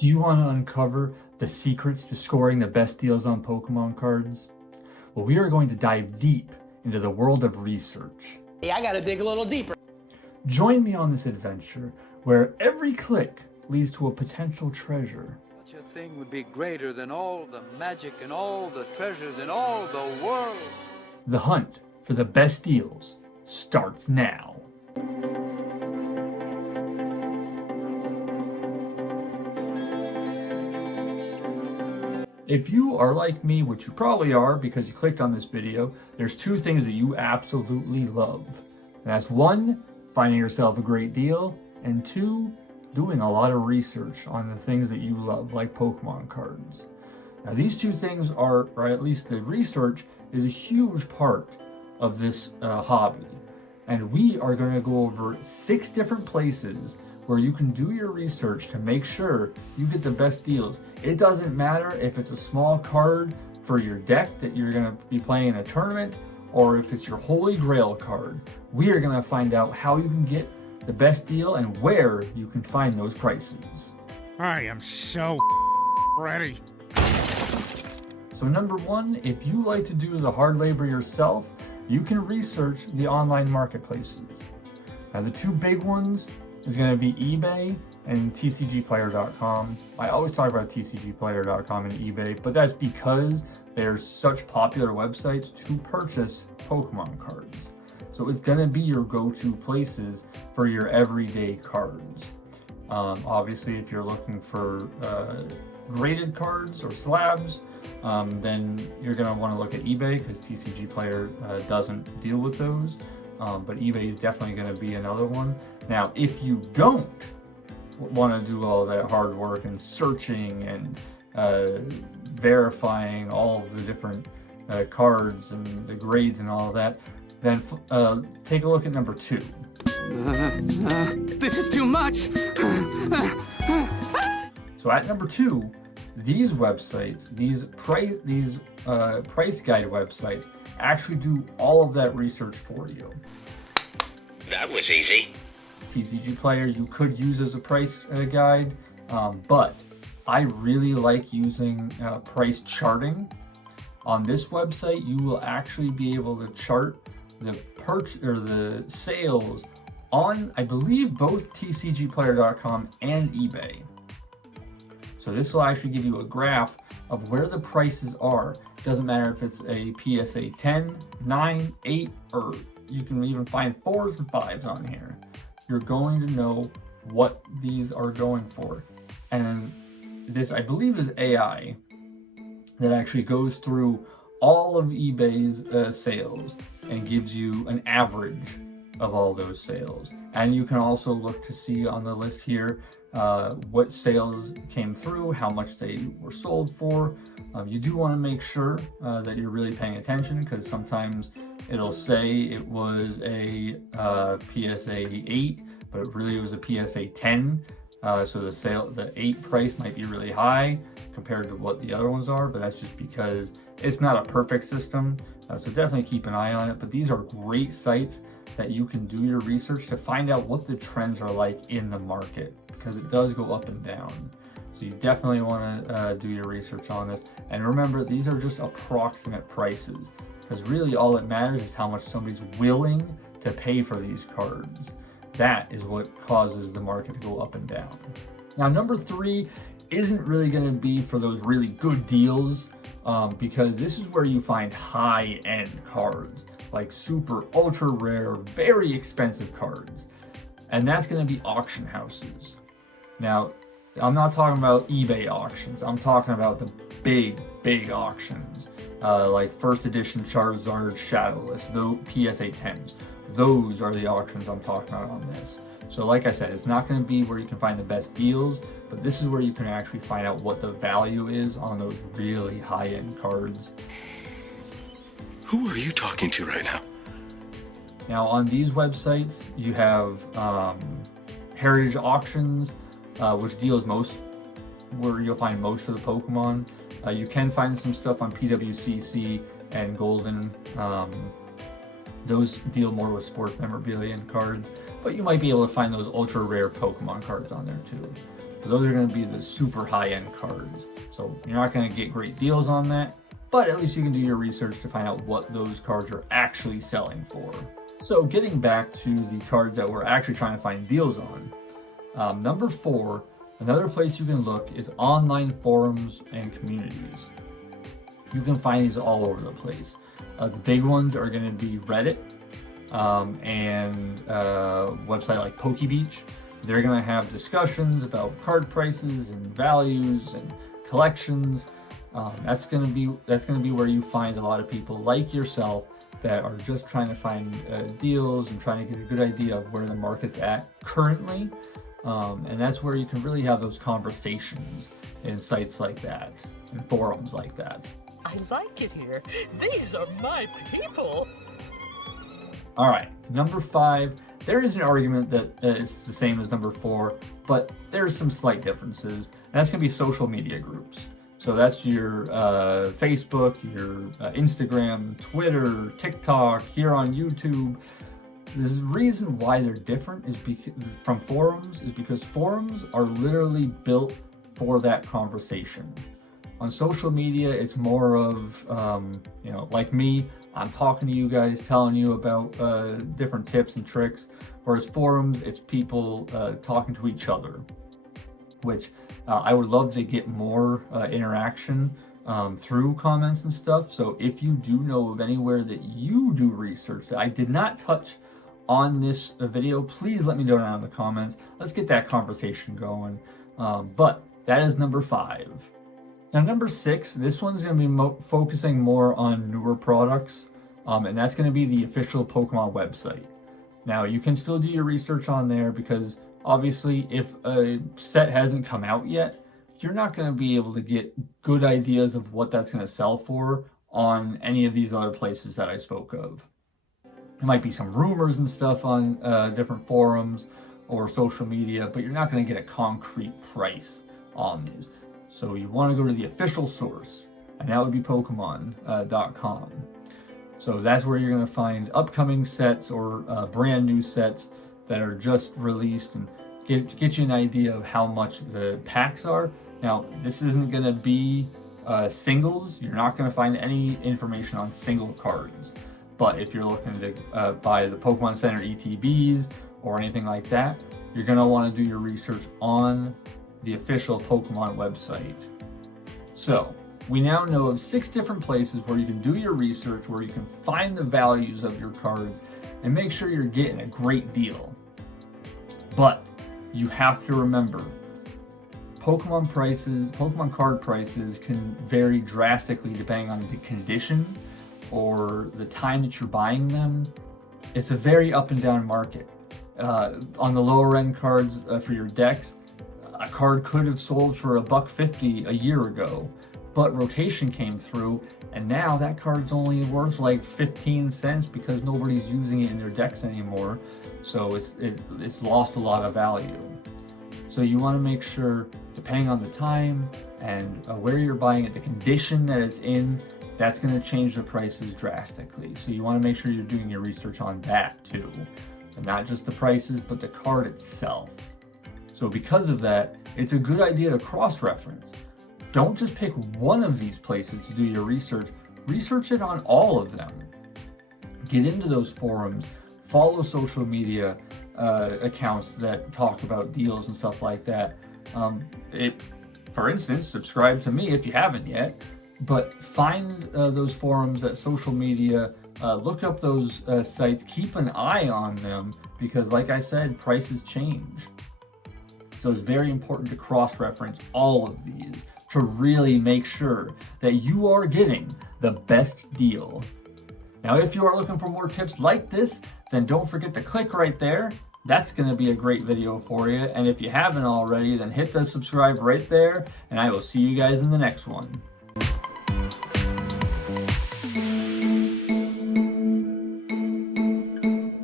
Do you want to uncover the secrets to scoring the best deals on Pokemon cards? Well, we are going to dive deep into the world of research. Hey, I gotta dig a little deeper. Join me on this adventure where every click leads to a potential treasure. Such a thing would be greater than all the magic and all the treasures in all the world. The hunt for the best deals starts now. If you are like me, which you probably are because you clicked on this video, there's two things that you absolutely love. And that's one, finding yourself a great deal, and two, doing a lot of research on the things that you love, like Pokemon cards. Now these two things are, or at least the research, is a huge part of this hobby. And we are going to go over 6 different places where you can do your research to make sure you get the best deals. It doesn't matter if it's a small card for your deck that you're going to be playing in a tournament, or if it's your Holy Grail card. We are going to find out how you can get the best deal and where you can find those prices. I am so ready. So number 1, if you like to do the hard labor yourself, you can research the online marketplaces. Now the two big ones is going to be eBay and tcgplayer.com. I always talk about tcgplayer.com and eBay, but that's because they're such popular websites to purchase Pokemon cards. So it's going to be your go-to places for your everyday cards. Obviously, if you're looking for graded cards or slabs, then you're going to want to look at eBay because TCG Player doesn't deal with those. But eBay is definitely going to be another one. Now, if you don't want to do all that hard work and searching and verifying all of the different cards and the grades and all of that, then take a look at number 2. This is too much. So at number 2, these websites, these price guide websites, actually do all of that research for you. That was easy. TCG Player you could use as a price guide, but I really like using price charting. On this website, you will actually be able to chart the sales on, I believe, both tcgplayer.com and eBay. So this will actually give you a graph of where the prices are. It doesn't matter if it's a PSA 10, 9, 8, or you can even find 4s and 5s on here. You're going to know what these are going for. And this, I believe, is AI that actually goes through all of eBay's sales and gives you an average of all those sales. And you can also look to see on the list here what sales came through, how much they were sold for. You do want to make sure that you're really paying attention, because sometimes it'll say it was a PSA 8, but it really was a PSA 10. So the 8 price might be really high compared to what the other ones are, but that's just because it's not a perfect system. So definitely keep an eye on it. But these are great sites that you can do your research to find out what the trends are like in the market, because it does go up and down. So you definitely want to do your research on this. And remember, these are just approximate prices, because really all that matters is how much somebody's willing to pay for these cards. That is what causes the market to go up and down. Now, number 3 isn't really going to be for those really good deals, because this is where you find high-end cards, like super ultra rare, very expensive cards. And that's going to be auction houses. Now, I'm not talking about eBay auctions. I'm talking about the big auctions, like first edition Charizard Shadowless, the PSA 10s. Those are the auctions I'm talking about on this. So like I said, it's not going to be where you can find the best deals, but this is where you can actually find out what the value is on those really high-end cards. Who are you talking to right now? Now on these websites, you have heritage auctions, which deals where you'll find most of the Pokemon. You can find some stuff on PWCC and Golden. Those deal more with sports memorabilia and cards, but you might be able to find those ultra rare Pokemon cards on there too. but those are going to be the super high-end cards. So you're not going to get great deals on that, but at least you can do your research to find out what those cards are actually selling for. So getting back to the cards that we're actually trying to find deals on, number 4, another place you can look is online forums and communities. You can find these all over the place. The big ones are going to be Reddit and a website like PokeBeach. They're going to have discussions about card prices and values and collections. That's going to be where you find a lot of people like yourself that are just trying to find deals and trying to get a good idea of where the market's at currently. And that's where you can really have those conversations in sites like that, and forums like that. I like it here. These are my people. All right, number 5. There is an argument that it's the same as number 4, but there's some slight differences. And that's going to be social media groups. So that's your Facebook, your Instagram, Twitter, TikTok, here on YouTube. The reason why they're different is from forums is because forums are literally built for that conversation. On social media, it's more of, like me, I'm talking to you guys, telling you about different tips and tricks. Whereas forums, it's people talking to each other, which I would love to get more interaction through comments and stuff. So if you do know of anywhere that you do research that I did not touch on this video, please let me know down in the comments. Let's get that conversation going. But that is number 5. Now, number 6, this one's going to be focusing more on newer products, and that's going to be the official Pokemon website. Now, you can still do your research on there because, obviously, if a set hasn't come out yet, you're not going to be able to get good ideas of what that's going to sell for on any of these other places that I spoke of. There might be some rumors and stuff on different forums or social media, but you're not going to get a concrete price on these. So you want to go to the official source, and that would be Pokemon.com. So that's where you're going to find upcoming sets or brand new sets that are just released and get you an idea of how much the packs are. Now, this isn't going to be singles. You're not going to find any information on single cards. But if you're looking to buy the Pokemon Center ETBs or anything like that, you're going to want to do your research on the official Pokemon website. So we now know of 6 different places where you can do your research, where you can find the values of your cards and make sure you're getting a great deal. But you have to remember, Pokemon card prices can vary drastically depending on the condition or the time that you're buying them. It's a very up and down market. On the lower end cards for your decks, a card could have sold for $1.50 a year ago, but rotation came through, and now that card's only worth like 15 cents because nobody's using it in their decks anymore. So it's lost a lot of value. So you want to make sure, depending on the time and where you're buying it, the condition that it's in, that's going to change the prices drastically. So you want to make sure you're doing your research on that too, and not just the prices, but the card itself. So because of that, it's a good idea to cross-reference. Don't just pick one of these places to do your research. Research it on all of them. Get into those forums, follow social media accounts that talk about deals and stuff like that. For instance, subscribe to me if you haven't yet, but find those forums, that social media, look up those sites, keep an eye on them, because like I said, prices change. So it's very important to cross-reference all of these to really make sure that you are getting the best deal. Now, if you are looking for more tips like this, then don't forget to click right there. That's going to be a great video for you. And if you haven't already, then hit the subscribe right there, and I will see you guys in the next one.